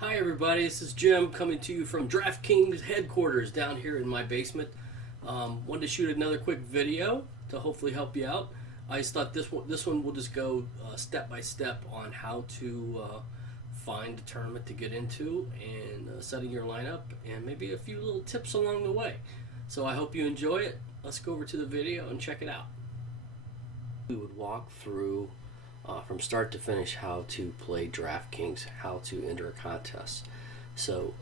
Hi everybody, this is Jim coming to you from Draftkings headquarters down here in my basement. Wanted to shoot another quick video to hopefully help you out. I just thought this one will just go step by step on how to find a tournament to get into and setting your lineup and maybe a few little tips along the way. So I hope you enjoy it. Let's go over to the video and check it out. We would walk through from start to finish how to play DraftKings, how to enter a contest. So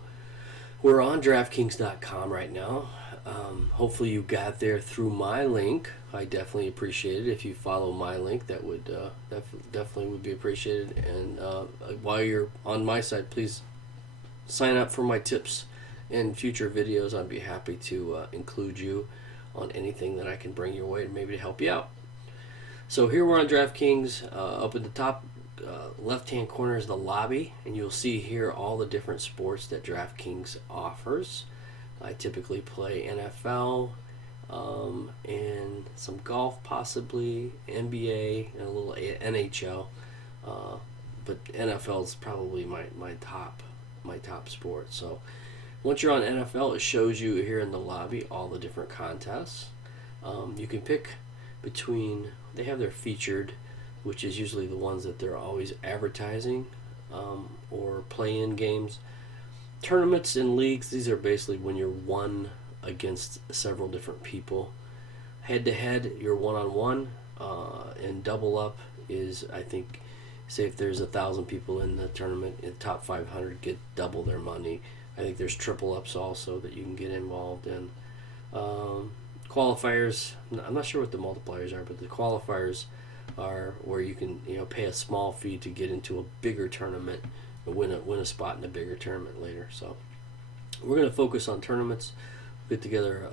we're on DraftKings.com right now. Hopefully you got there through my link. I definitely appreciate it if you follow my link. That would definitely would be appreciated. And while you're on my site, please sign up for my tips and future videos. I'd be happy to include you on anything that I can bring your way, maybe to help you out. So here we're on DraftKings. Up at the top left-hand corner is the lobby, and you'll see here all the different sports that DraftKings offers. I typically play NFL and some golf, possibly NBA, and a little NHL. But NFL is probably my top sport. So once you're on NFL, it shows you here in the lobby all the different contests. You can pick between, they have their featured, which is usually the ones that they're always advertising, or play-in games. Tournaments and leagues, these are basically when you're one against several different people. Head-to-head, you're one-on-one, and double up is, I think, say if there's 1,000 people in the tournament, the top 500 get double their money. I think there's triple ups also that you can get involved in. Qualifiers, I'm not sure what the multipliers are, but the qualifiers are where you can pay a small fee to get into a bigger tournament and win a spot in a bigger tournament later. So we're going to focus on tournaments. Put together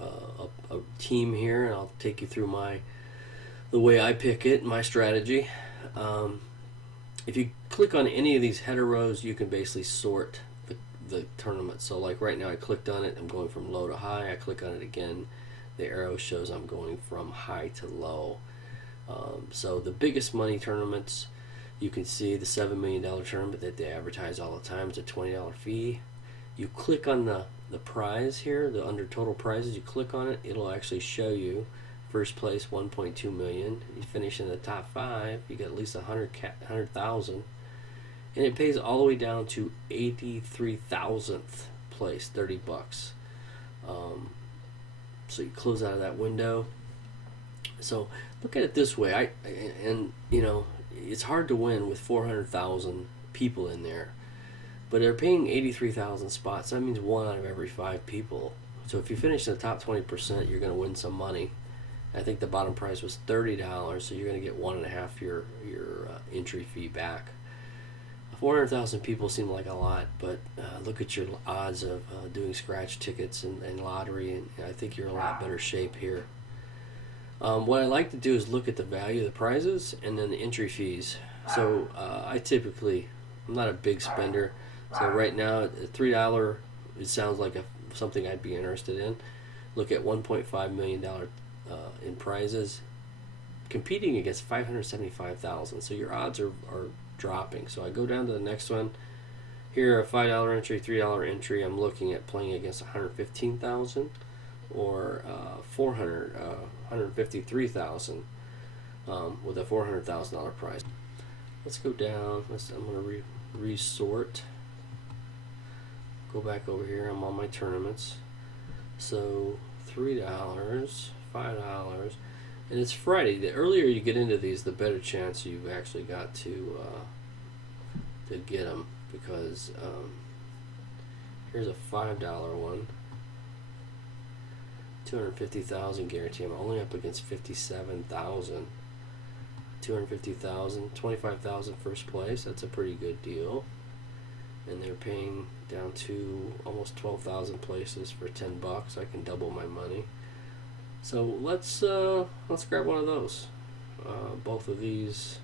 a team here, and I'll take you through the way I pick it, my strategy. If you click on any of these header rows, you can basically sort the tournament. So like right now I clicked on it, I'm going from low to high. I click on it again, the arrow shows I'm going from high to low. So the biggest money tournaments, you can see the $7 million tournament that they advertise all the time. It's a $20 fee. You click on the prize here, the under total prizes, you click on it, it'll actually show you first place 1.2 million. You finish in the top 5, you get at least 100,000, and it pays all the way down to 83,000th place, $30. So you close out of that window. So look at it this way. It's hard to win with 400,000 people in there, but they're paying 83,000 spots. That means 1 out of every 5 people. So if you finish in the top 20%, you're going to win some money. I think the bottom price was $30, so you're going to get 1.5 your entry fee back. 400,000 people seem like a lot, but look at your odds of doing scratch tickets and lottery, and I think you're in a lot better shape here. What I like to do is look at the value of the prizes and then the entry fees. So I'm not a big spender. So right now, at $3, it sounds like something I'd be interested in. Look at $1.5 million in prizes, competing against 575,000. So your odds are dropping. So I go down to the next one. Here, a $5 entry, $3 entry. I'm looking at playing against 115,000 or 153,000 with a $400,000 prize. Let's go down. I'm going to resort. Go back over here. I'm on my tournaments. So $3, $5, and it's Friday. The earlier you get into these, the better chance you've actually got to get them, because here's a $5 one. 250,000 guarantee. I'm only up against 57,000. 250,000, 25,000 first place. That's a pretty good deal. And they're paying down to almost 12,000 places for $10. I can double my money. So let's grab one of those. Both of these,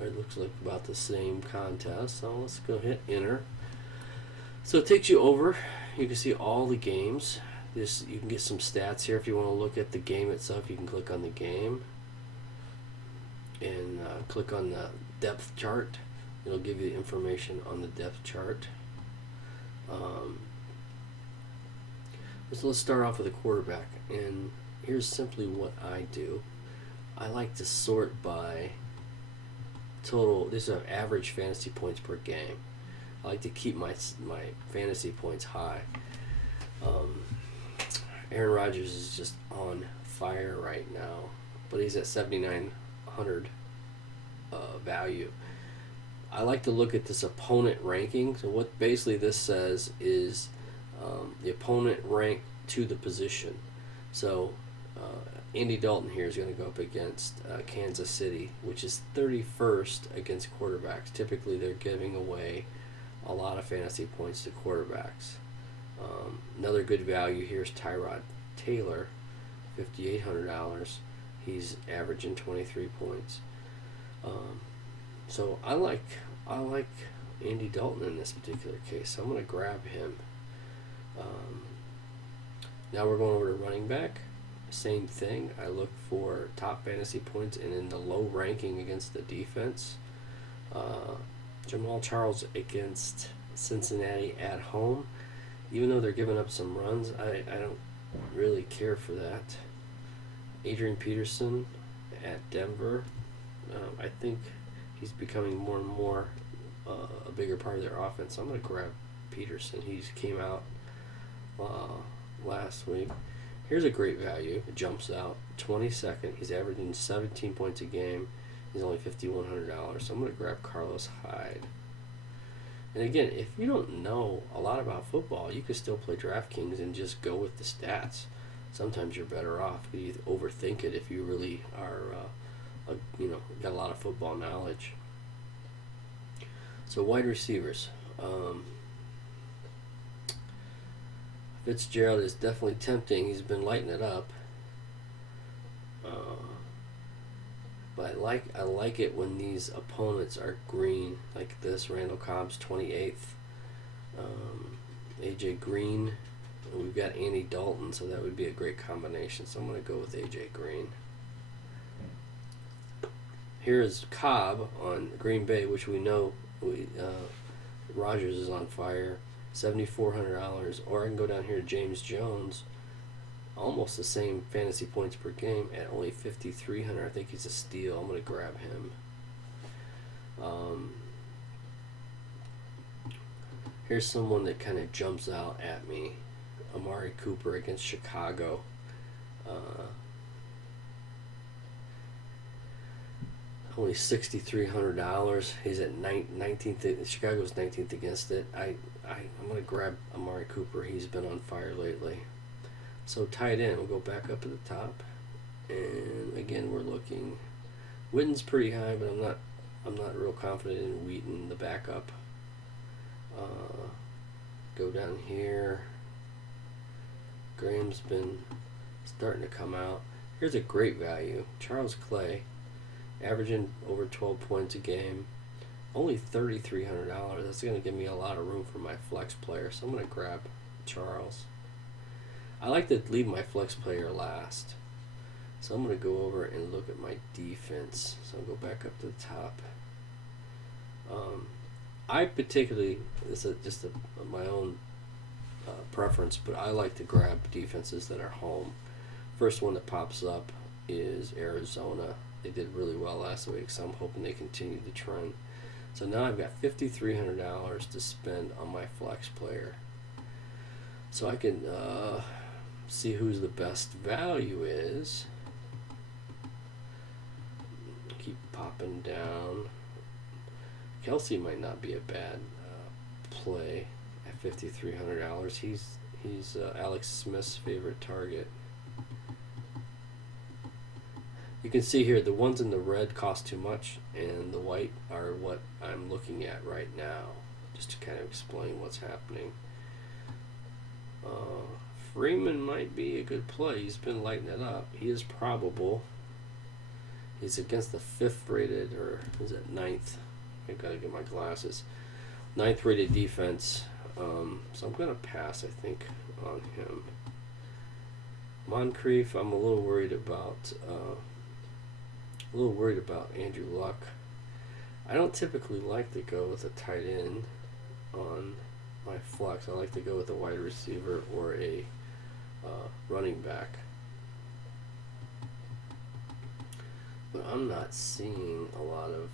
it looks like about the same contest. So let's go hit enter. So it takes you over. You can see all the games. You can get some stats here if you want to look at the game itself. You can click on the game and click on the depth chart. It'll give you information on the depth chart. So let's start off with a quarterback, and here's simply what I do. I like to sort by total. These are average fantasy points per game. I like to keep my fantasy points high. Aaron Rodgers is just on fire right now, but he's at 7,900 value. I like to look at this opponent ranking. So what basically this says is the opponent ranked to the position. So Andy Dalton here is going to go up against Kansas City, which is 31st against quarterbacks. Typically, they're giving away a lot of fantasy points to quarterbacks. Another good value here is Tyrod Taylor, $5,800. He's averaging 23 points. So I like Andy Dalton in this particular case. So I'm going to grab him. Now we're going over to running back. Same thing. I look for top fantasy points and in the low ranking against the defense. Jamal Charles against Cincinnati at home. Even though they're giving up some runs, I don't really care for that. Adrian Peterson at Denver. I think he's becoming more and more a bigger part of their offense. So I'm going to grab Peterson. He came out last week. Here's a great value. It jumps out. 22nd. He's averaging 17 points a game. He's only $5,100. So I'm going to grab Carlos Hyde. And again, if you don't know a lot about football, you can still play Draftkings and just go with the stats. Sometimes you're better off. You overthink it if you really are, got a lot of football knowledge. So wide receivers. Fitzgerald is definitely tempting. He's been lighting it up. But I like it when these opponents are green, like this. Randall Cobb's 28th. AJ Green. And we've got Andy Dalton, so that would be a great combination. So I'm going to go with AJ Green. Here is Cobb on Green Bay, which we know Rodgers is on fire. $7,400. Or I can go down here to James Jones. Almost the same fantasy points per game at only 5,300. I think he's a steal. I'm going to grab him. Here's someone that kind of jumps out at me. Amari Cooper against Chicago. Only $6,300. He's at 19th. Chicago's 19th against it. I'm going to grab Amari Cooper. He's been on fire lately. So tight end, we'll go back up to the top, and again we're looking. Witten's pretty high, but I'm not real confident in Wheaton, the backup. Go down here. Graham's been starting to come out. Here's a great value. Charles Clay, averaging over 12 points a game. Only $3,300. That's going to give me a lot of room for my flex player. So I'm going to grab Charles. I like to leave my flex player last. So I'm going to go over and look at my defense. So I'll go back up to the top. I particularly, this is just my own preference, but I like to grab defenses that are home. First one that pops up is Arizona. They did really well last week, so I'm hoping they continue the trend. So now I've got $5,300 to spend on my flex player. So I can see who's the best value is. Keep popping down. Kelsey might not be a bad play at $5,300. He's Alex Smith's favorite target. You can see here the ones in the red cost too much, and the white are what I'm looking at right now, just to kind of explain what's happening. Freeman might be a good play. He's been lighting it up. He is probable. He's against the 5th rated, or is it 9th? I gotta get my glasses. 9th rated defense. So I'm gonna pass, I think, on him. Moncrief, I'm a little worried about. Andrew Luck. I don't typically like to go with a tight end on my flex. I like to go with a wide receiver or a running back. But I'm not seeing a lot of.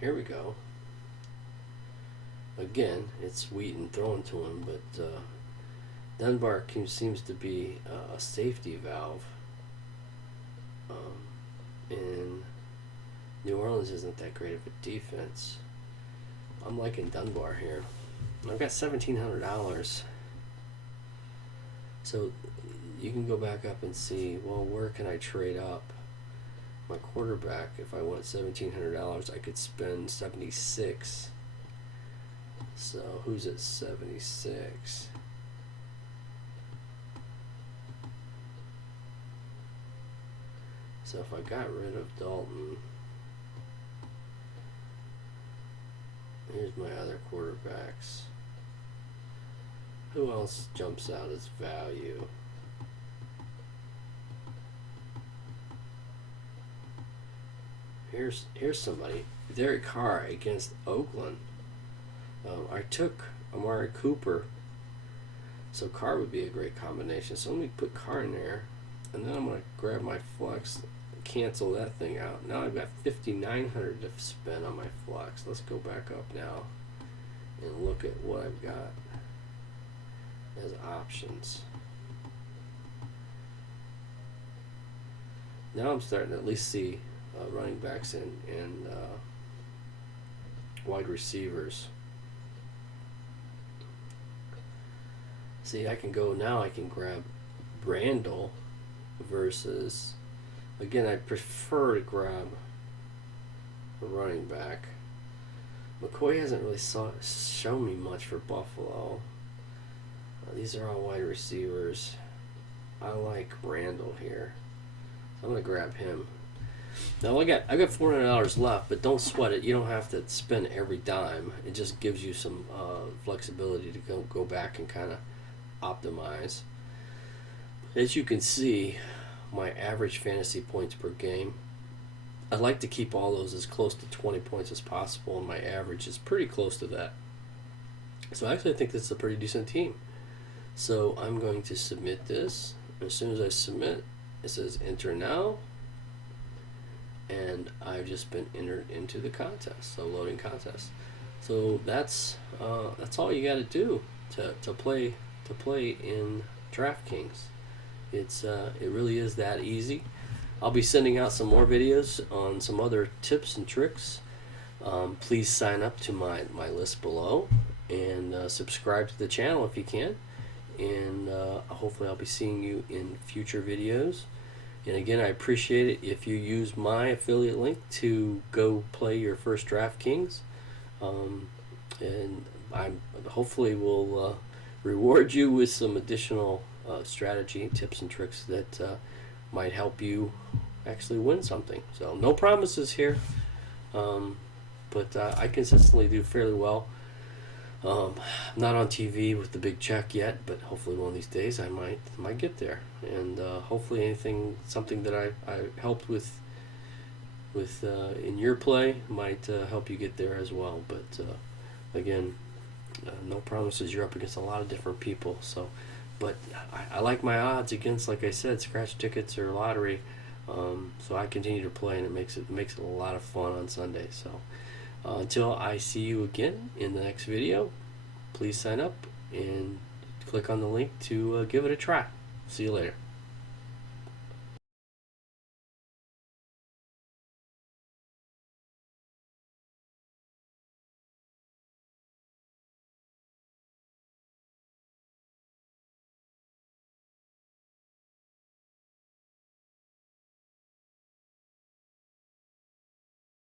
Here we go. Again, it's Wheaton throwing to him, but Dunbar seems to be a safety valve. And New Orleans isn't that great of a defense. I'm liking Dunbar here. I've got $1,700. So you can go back up and see, well, where can I trade up? My quarterback, if I want $1,700, I could spend 76. So who's at 76? So if I got rid of Dalton, here's my other quarterbacks. Who else jumps out as value? Here's somebody. Derek Carr against Oakland. I took Amari Cooper, so Carr would be a great combination. So let me put Carr in there, and then I'm going to grab my flex, cancel that thing out. Now I've got $5,900 to spend on my flex. Let's go back up now and look at what I've got as options. Now I'm starting to at least see running backs and wide receivers. See, I can go now. I can grab Randall versus. Again, I prefer to grab a running back. McCoy hasn't really shown me much for Buffalo. These are all wide receivers. I like Randall here. So I'm going to grab him. Now I got $400 left, but don't sweat it. You don't have to spend every dime. It just gives you some flexibility to go back and kind of optimize. As you can see, my average fantasy points per game, I'd like to keep all those as close to 20 points as possible, and my average is pretty close to that. So actually I think this is a pretty decent team. So I'm going to submit this. As soon as I submit, it says enter now, and I've just been entered into the contest, so loading contest. So that's all you got to do to play in Draftkings. It really is that easy. I'll be sending out some more videos on some other tips and tricks. Please sign up to my list below and subscribe to the channel if you can. And hopefully I'll be seeing you in future videos. And again, I appreciate it if you use my affiliate link to go play your first Draftkings. And I hopefully will reward you with some additional strategy, tips, and tricks that might help you actually win something. So no promises here, but I consistently do fairly well. Not on TV with the big check yet, but hopefully one of these days I might get there, and hopefully something that I helped with in your play might help you get there as well. But again, no promises. You're up against a lot of different people, so. But I like my odds against, like I said, scratch tickets or lottery. So I continue to play, and it makes it a lot of fun on Sunday. So until I see you again in the next video, please sign up and click on the link to give it a try. See you later.